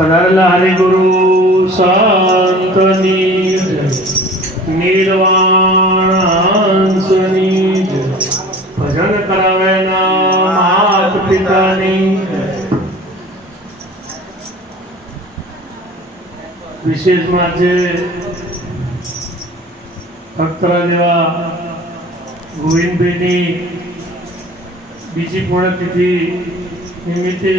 પધારેલા હરિગુરુ સંતની જય, નિર્વાણની જય, ભજન કરાવેના માત પિતાની જય. વિશેષમાં જે ભક્તરા જેવા ગોવિંદભાઈની બીજી પુણ્યતિથિ નિમિત્તે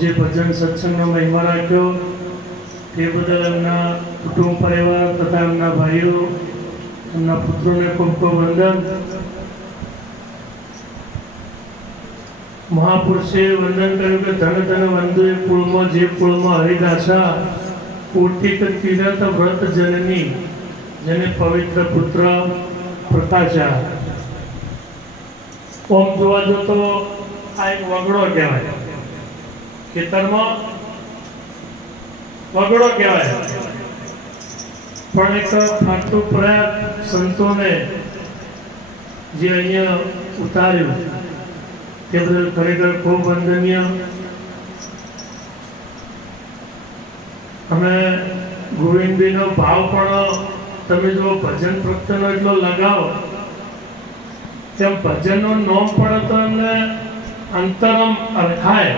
જે ભજન સત્સંગનો મહિમા રાખ્યો તે બદલ એમના કુટુંબ પરિવાર તથા એમના ભાઈઓ એમના પુત્રોને ખૂબ ખૂબ વંદન. મહાપુરુષે વંદન કર્યું કે ધન ધન વંદે કુળમાં જે કુળમાં હરિદાસા કોટિક તીરથ વ્રત જનની જેને પવિત્ર પુત્ર પ્રકાશા. ઓમ જોવા જો તો આ એક વગડો કહેવાય, ખેતરમાં વગડો કહેવાય, પણ એક ફાટું પ્રયાગ સંતોને જે અહીંયા ઉતાર્યું તે બદલ ખરેખર ખૂબ વંદનીય. અને ગોવિંદભાઈનો ભાવ પણ તમે જો ભજન પ્રત્યેનો એટલો લગાવો તેમ ભજનનું નામ પડે તો એમને અંતરમ અરખાય.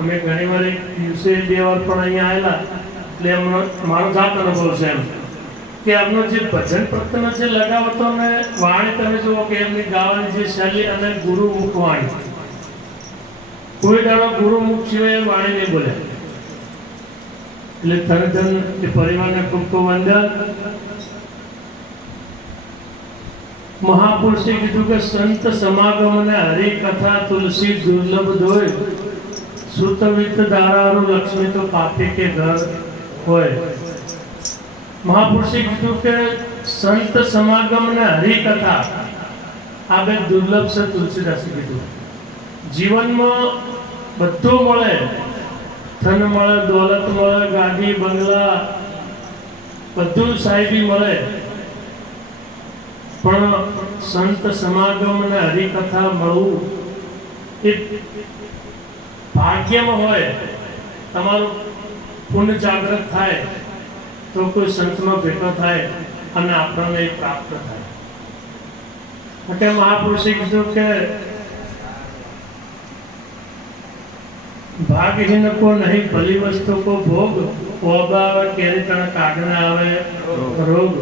અમે ઘણી વાર એક દિવસે 2 વાર પણ અહીંયા આવેલા એટલે એમનો મારો જાત અનુભવ છે એમ કે એમનો જે ભજન પ્રત્યેનો જે લગાવ હતો અને વાણી તમે જુઓ કે એમની ગાવાની જે શૈલી અને ગુરુમુખ વાણી, કોઈ દાડો ગુરુમુખ સિવાય વાણી નહીં બોલે. એટલે તરત એ પરિવારને ખૂબ ખૂબ વંદન. મહાપુરુષે કીધું કે સંત સમાગમ અને હરિકથા તુલસી દુર્લભ દોય, સુતવિત દારારું લક્ષ્મી તો પાપી કે ઘર હોય. મહાપુરુષે કીધું કે સંત સમાગમ અને હરિકથા આ બે દુર્લભ છે. તુલસીદાસે કીધું જીવનમાં બધું મળે, ધન મળે, દોલત મળે, ગાડી બંગલા બધું સાહેબી મળે, પણ સંત સમાગમ અને હરિકથા મળવું એ ભાગ્યમાં હોય. તમારું પુણ્ય જાગૃત થાય તો કોઈ સંતનો ભેટો થાય અને આપણને પ્રાપ્ત થાય. એટલે મહાપુરુષે કીધું કે ભાગહીન કો નહીં ભલી વસ્તુ કો ભોગ, ઓબાવે કેરી તણ કાગને આવે રોગ.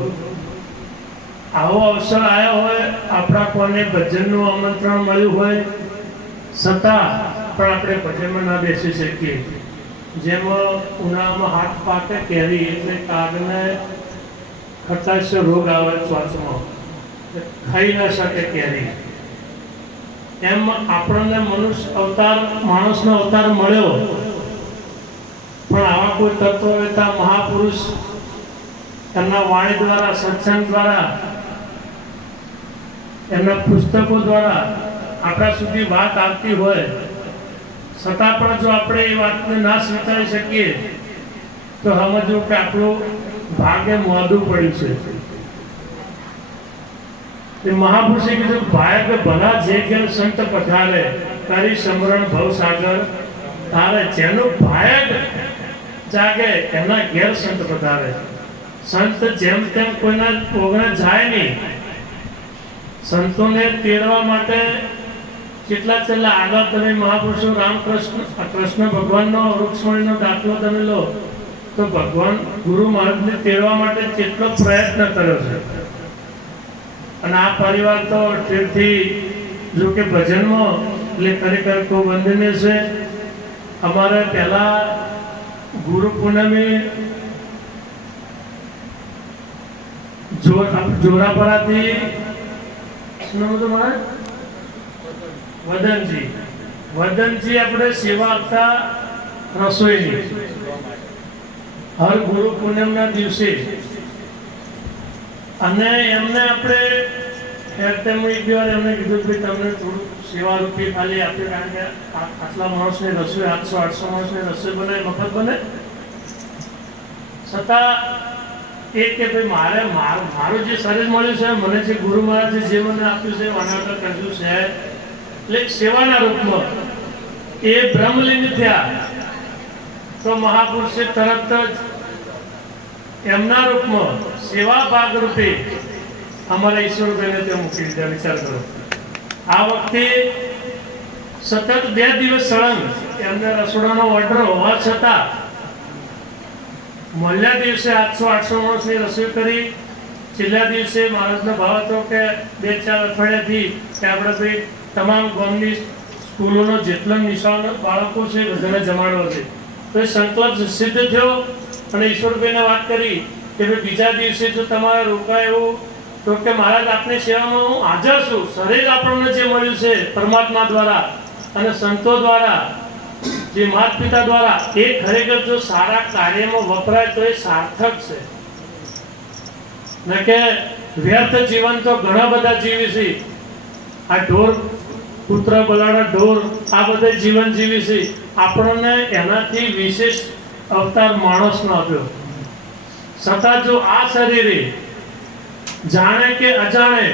આવો અવસર આવ્યો હોય, આપણા કોને ભજનનું આમંત્રણ મળ્યું હોય છતાં પણ આપણે ભજનમાં ના બેસી શકીએ. જેમાં ઉનાળામાં હાથ પાકે કેરી એટલે કાગને ખટાશ રોગ આવે શ્વાસમાં, ખાઈ ના શકે કેરી. એમ આપણને મનુષ્ય અવતાર, માણસનો અવતાર મળ્યો, પણ આવા કોઈ તત્વવેતા મહાપુરુષ એમના વાણી દ્વારા, સત્સંગ દ્વારા, એમના પુસ્તકો દ્વારા આપણા સુધી વાત આવતી હોય છતાં પણ જો આપણે એ વાતને ના સ્વીકારી શકીએ તો સમજવું કે આપણું ભાગ્ય મોડું પડ્યું છે. મહાપુરુષે કીધું ભાગ ભલા જે ઘેર સંત પધારે, કરી સમરણ ભવસાગર તારે. જેનું ભાગ જાગે એના ઘેર સંત પધારે. સંત જેમ તેમ કોઈના ઓગણે જાય નહીં. સંતોને તેડવા માટે કેટલા છેલ્લા આગળ તમે મહાપુરુષો રામકૃષ્ણ, કૃષ્ણ ભગવાનનો વૃક્ષમણીનો દાખલો તમે લો તો ભગવાન ગુરુ મહારાજને તેડવા માટે કેટલો પ્રયત્ન કર્યો છે. અને આ પરિવાર તો ઠેરથી જો કે ભજનમાં એટલે ખરેખર ખૂબ વંદનીય છે. અમારે પહેલા ગુરુ પૂનમી જોરાપરાથી વદનજી આપણે સેવા આપતા રસોઈની હર ગુરુ પૂનમના દિવસે. અને એમને આપણે એમને કીધું કે તમને થોડું સેવા રૂપી ખાલી આપે, કારણ કે આટલા માણસને રસોઈ 700-800 માણસને રસોઈ બનાવે, મફત બને. છતાં એ કે ભાઈ મારું જે શરીર મળ્યું છે, મને જે ગુરુ મહારાજે જે મને આપ્યું છે, વાનાવટર કર્યું છે, એટલે સેવાના રૂપમાં એ બ્રહ્મલિંગ થયા. તો મહાપુરુષે તરત જ એમના રૂપમાં સેવા ભાગ રૂપે અમારા ઈશ્વરભાઈને ત્યાં મૂકી દીધા. વિચાર કરો, આ વખતે સતત 2 દિવસ સળંગ એમને રસોડાનો ઓર્ડર હોવા છતાં મોલ્યા દિવસે 800 માણસની રસોઈ કરી. છેલ્લા દિવસે મહારાજનો ભાવ હતો કે 2-4 અઠવાડિયાથી કે આપણે ભાઈ તમામ ગામની સ્કૂલોનો જેટલા નિશાળ બાળકો છે બધાને જમાડવો છે. તો એ સંકલ્પ સિદ્ધ થયો અને ઈશ્વરભાઈને વાત કરી કે ભાઈ બીજા દિવસે જો તમારે રોકાય એવું તો કે મહારાજ આપની સેવામાં હું હાજર છું. શરીર આપણને જે મળ્યું છે પરમાત્મા દ્વારા અને સંતો દ્વારા, જે માતા પિતા દ્વારા, એ ખરેખર જો સારા કાર્યમાં વપરાય તો એ સાર્થક છે. ન કે વ્યર્થ જીવન તો ઘણા બધા જીવી છે. આ ઢોર પુત્ર બલાડા ઢોર આ બધા જીવન જીવી છે. આપણને એનાથી વિશેષ અવતાર માણસનો આપ્યો. છતાં જો આ શરીરે જાણે કે અજાણે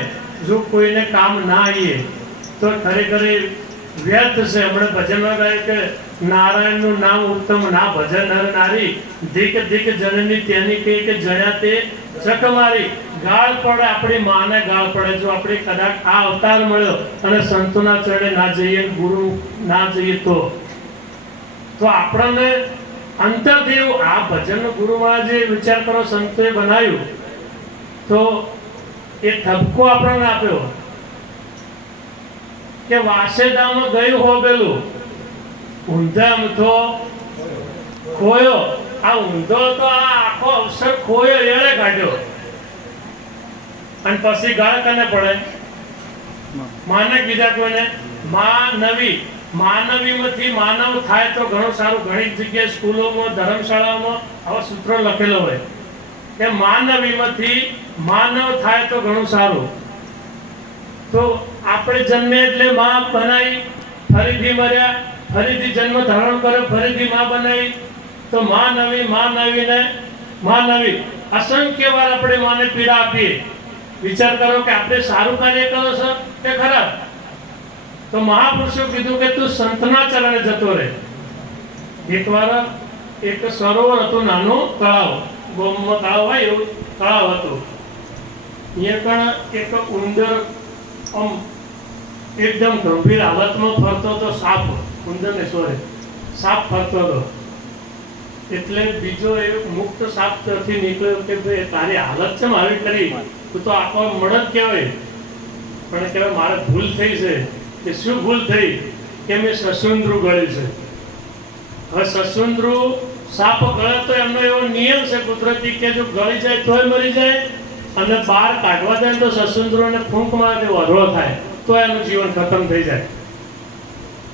જો કોઈને કામ ના આવીએ તો ખરેખર વ્યર્થ છે. હમણાં ભજનમાં કહે કે નારાયણનું નામ ઉત્તમ ના ભજન નર નારી, ધીક ધીક જનની તેની કહે કે જણ્યા તે ચક મારી. ગાળ પડે, આપણી માને ગાળ પડે જો આપણે કદાચ આ અવતાર મળ્યો અને સંતોના ચરણે ના જઈએ, ગુરુ ના જઈએ તો આપણને અંતરથી એવું આ ભજન ગુરુ મહારાજે વિચાર કરો સંતોએ બનાવ્યું તો એ ઠપકો આપણને આપ્યો કે વાસેદામાં ગયું હોબેલું ઊંધામ તો ખોયો. આ ઊંધો તો આ આખો અવસર ખોયો એળે કાઢ્યો. અને પછી ગાળ કને પડે? માને બીજા કોઈને? માનવીમાંથી માનવ થાય તો ઘણું સારું. ઘણી જગ્યાએ સ્કૂલોમાં, ધર્મશાળાઓમાં આવા સૂત્રો લખેલો હોય કે માનવીમાંથી માનવ થાય તો ઘણું સારું. તો આપણે જન્મે એટલે માં બનાવી, ફરીથી મર્યા, ફરીથી જન્મ ધારણ કર્યો, ફરીથી માં બનાવી. તો માનવી અસંખ્ય વાર આપણે માને પીડા આપીએ. વિચાર કરો કે આપણે સારું કાર્ય કરો છો કે ખરાબ? તો મહાપુરુષો કીધું કે તું સંતના ચરણે જતો રહે. એકવાર એક સરોવર હતું, નાનું તળાવ, ગોમમાં તળાવ હોય એવું તળાવ હતું. અહીંયા પણ એક ઉંદર એકદમ ગંભીર હાલતમાં ફરતો હતો. સાપ ફરતો હતો. એટલે બીજો એ મુક્ત સાપ ત્યાંથી નીકળ્યો કે ભાઈ તારી હાલત છે આવી કરી, તું તો આખો મળદ કહેવાય. પણ કહેવાય મારે ભૂલ થઈ છે. કે શું ભૂલ થઈ? કે મેં સસુંદરું ગળ્યું છે. હવે સસુંદરું સાપ ગળે તો એમનો એવો નિયમ છે કુદરતી કે જો ગળી જાય તોય મરી જાય અને બહાર કાઢવા જાય તો સસુંદરોને ફૂંક મારે વધળો થાય તો એનું જીવન ખતમ થઈ જાય.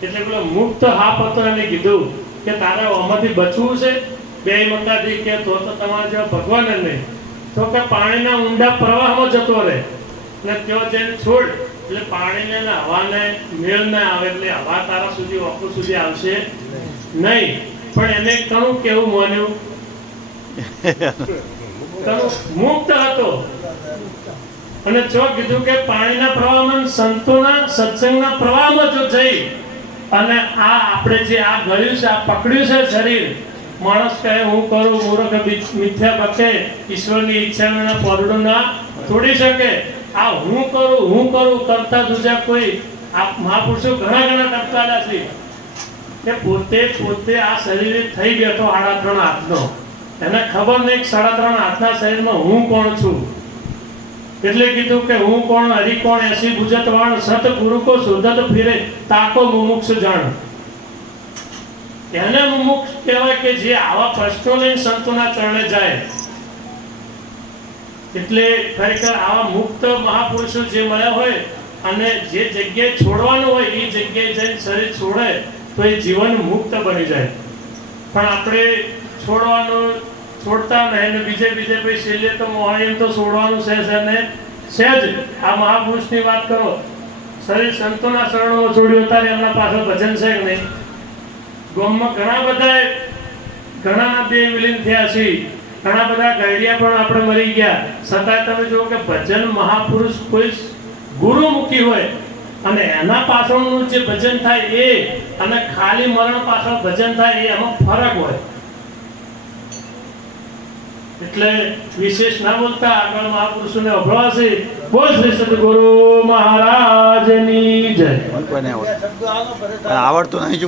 એટલે પેલો મુક્ત હાપ હતો એને કીધું કે તારે આમાંથી બચવું છે બે મકાથી કે તો તમારે જેવા ભગવાન જ નહીં. તો કે પાણીના ઊંડા પ્રવાહમાં જતો રહે અને ત્યાં જઈને છોડ એટલે પાણીને હવાને મેળ ના આવે એટલે હવા તારા સુધી ઓખો સુધી આવશે નહીં. પણ એને કણું કેવું માન્યું? મુક્ત હતો. અને જો કીધું કે પાણીના પ્રવાહમાં, સંતોના સત્સંગના પ્રવાહમાં જો જઈ અને આ આપણે જે આ ગળ્યું છે, આ પકડ્યું છે શરીર, માણસ કહે હું કરું, મૂર્ખ મિથ્યા બકે, ઈશ્વરની ઈચ્છાના પરડું ના તોડી શકે. આ હું કરું કરતા દૂજા કોઈ આ મહાપુરુષો ઘણા ટપકાલા છે કે પોતે આ શરીરે થઈ બેઠો 3.5 હાથનો. એને ખબર નહીં 3.5 હાથના શરીરમાં હું કોણ છું. એટલે કીધું કે હું કોણ, હરિ કોણ, એસી ભુજત વાણ, સત ગુરુ કો શોધત ફિરે, તાકો મુમુક્ષ જાણ. એને મુમુક્ષ કહેવાય કે જે આવા પ્રશ્નો લઈને સંતોના ચરણે જાય. એટલે ખરેખર આવા મુક્ત મહાપુરુષો જે મળ્યા હોય અને જે જગ્યાએ છોડવાનું હોય એ જગ્યાએ જઈને શરીર છોડે તો એ જીવન મુક્ત બની જાય. પણ આપણે છોડતા નહીં ને બીજે પછી છેલ્લે તો મોહણીમ તો છોડવાનું છે ને સહેજ. આ મહાપુરુષની વાત કરો, શરીર સંતોના શરણોમાં છોડ્યું, ત્યારે એમના પાછળ ભજન છે કે નહીં? ગામમાં ઘણા દેહ વિલીન થયા છે, ઘણા બધા ગાયડિયા પણ આપણે મરી ગયા. છતાંય તમે જુઓ કે ભજન મહાપુરુષ કોઈ ગુરુ મૂકી હોય અને એના પાછળનું જે ભજન થાય એ અને ખાલી મરણ પાછળ ભજન થાય એ એમાં ફરક હોય. એટલે વિશેષ ના બોલતા આગળ મહાપુરુષોને અભળાશે. બોલ શ્રી સદગુરુ મહારાજની જય. આવડતું નહીં